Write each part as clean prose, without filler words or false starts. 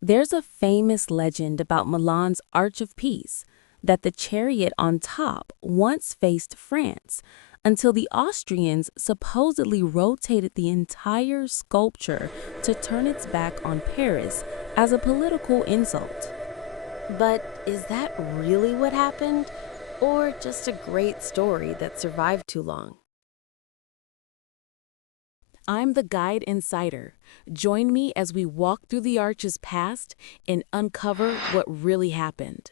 There's a famous legend about Milan's Arch of Peace that the chariot on top once faced France until the Austrians supposedly rotated the entire sculpture to turn its back on Paris as a political insult. But is that really what happened? Or just a great story that survived too long? I'm the Guide Insider. Join me as we walk through the arch's past and uncover what really happened.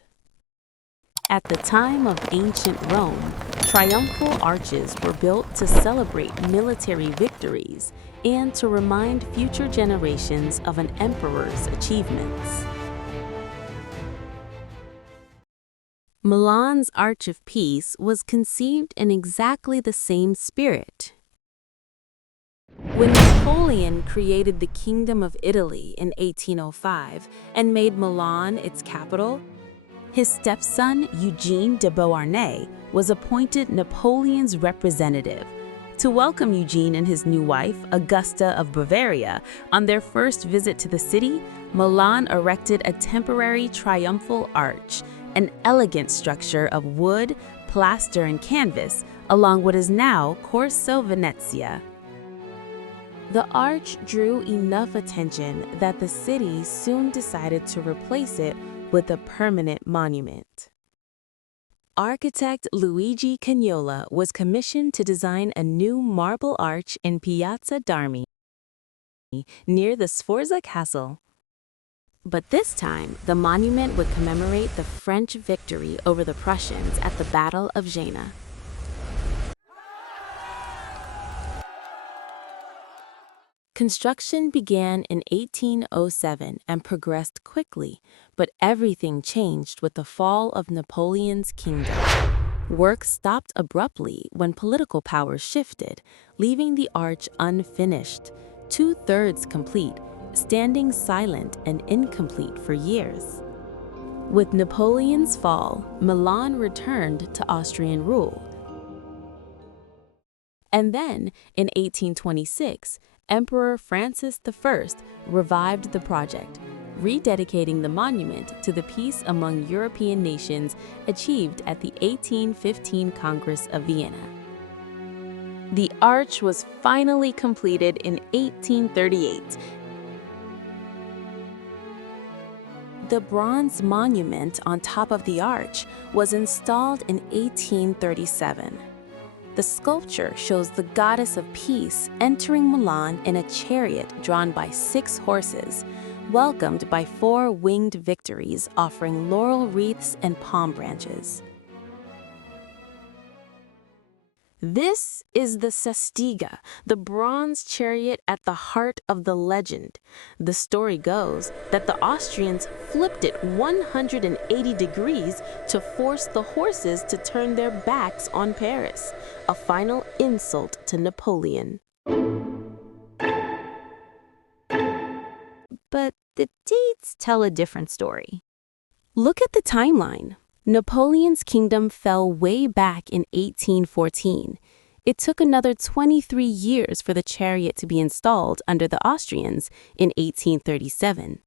At the time of ancient Rome, triumphal arches were built to celebrate military victories and to remind future generations of an emperor's achievements. Milan's Arch of Peace was conceived in exactly the same spirit. When Napoleon created the Kingdom of Italy in 1805 and made Milan its capital, his stepson, Eugene de Beauharnais, was appointed Napoleon's representative. To welcome Eugene and his new wife, Augusta of Bavaria, on their first visit to the city, Milan erected a temporary triumphal arch, an elegant structure of wood, plaster, and canvas along what is now Corso Venezia. The arch drew enough attention that the city soon decided to replace it with a permanent monument. Architect Luigi Cagnola was commissioned to design a new marble arch in Piazza d'Armi, near the Sforza Castle. But this time, the monument would commemorate the French victory over the Prussians at the Battle of Jena. Construction began in 1807 and progressed quickly, but everything changed with the fall of Napoleon's kingdom. Work stopped abruptly when political power shifted, leaving the arch unfinished, 2/3 complete, standing silent and incomplete for years. With Napoleon's fall, Milan returned to Austrian rule. And then, in 1826, Emperor Francis I revived the project, rededicating the monument to the peace among European nations achieved at the 1815 Congress of Vienna. The arch was finally completed in 1838. The bronze monument on top of the arch was installed in 1837. The sculpture shows the goddess of peace entering Milan in a chariot drawn by 6 horses, welcomed by 4 winged victories offering laurel wreaths and palm branches. This is the Sestiga, the bronze chariot at the heart of the legend. The story goes that the Austrians flipped it 180 degrees to force the horses to turn their backs on Paris, a final insult to Napoleon. But the dates tell a different story. Look at the timeline. Napoleon's kingdom fell way back in 1814. It took another 23 years for the chariot to be installed under the Austrians in 1837.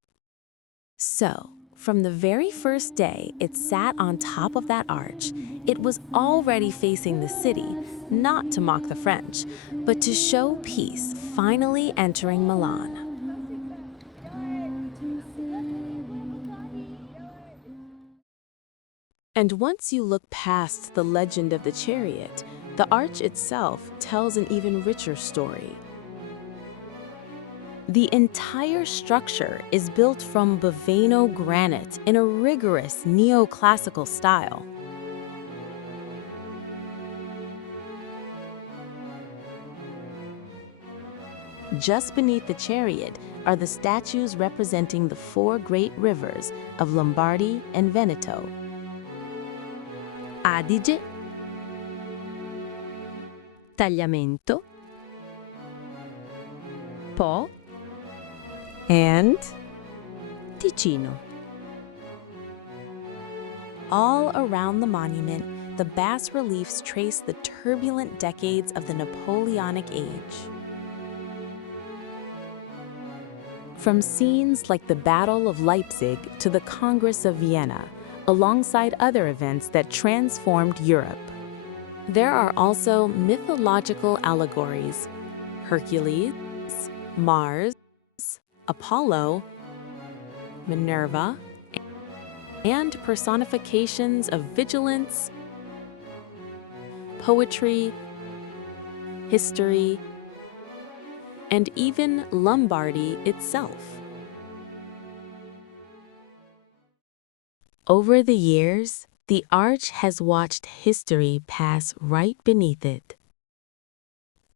So, from the very first day it sat on top of that arch, it was already facing the city, not to mock the French, but to show peace finally entering Milan. And once you look past the legend of the chariot, the arch itself tells an even richer story. The entire structure is built from Baveno granite in a rigorous neoclassical style. Just beneath the chariot are the statues representing the 4 great rivers of Lombardy and Veneto: Adige, Tagliamento, Po, and Ticino. All around the monument, the bas-reliefs trace the turbulent decades of the Napoleonic age. From scenes like the Battle of Leipzig to the Congress of Vienna, alongside other events that transformed Europe. There are also mythological allegories: Hercules, Mars, Apollo, Minerva, and personifications of vigilance, poetry, history, and even Lombardy itself. Over the years, the arch has watched history pass right beneath it.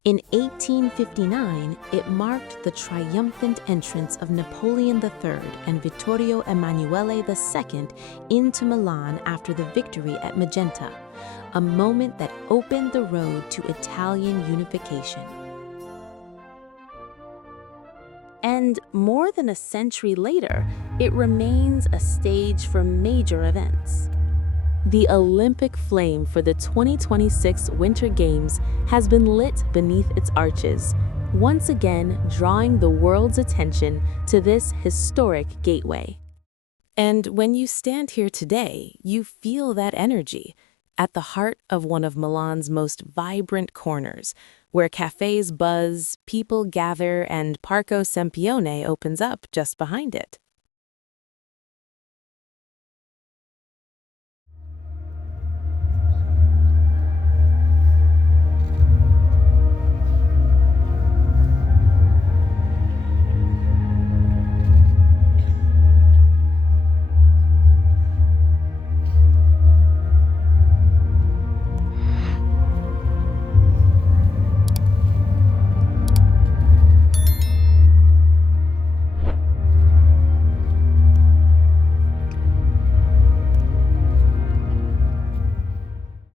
In 1859, it marked the triumphant entrance of Napoleon III and Vittorio Emanuele II into Milan after the victory at Magenta, a moment that opened the road to Italian unification. And more than a century later, it remains a stage for major events. The Olympic flame for the 2026 Winter Games has been lit beneath its arches, once again drawing the world's attention to this historic gateway. And when you stand here today, you feel that energy at the heart of one of Milan's most vibrant corners, where cafes buzz, people gather, and Parco Sempione opens up just behind it.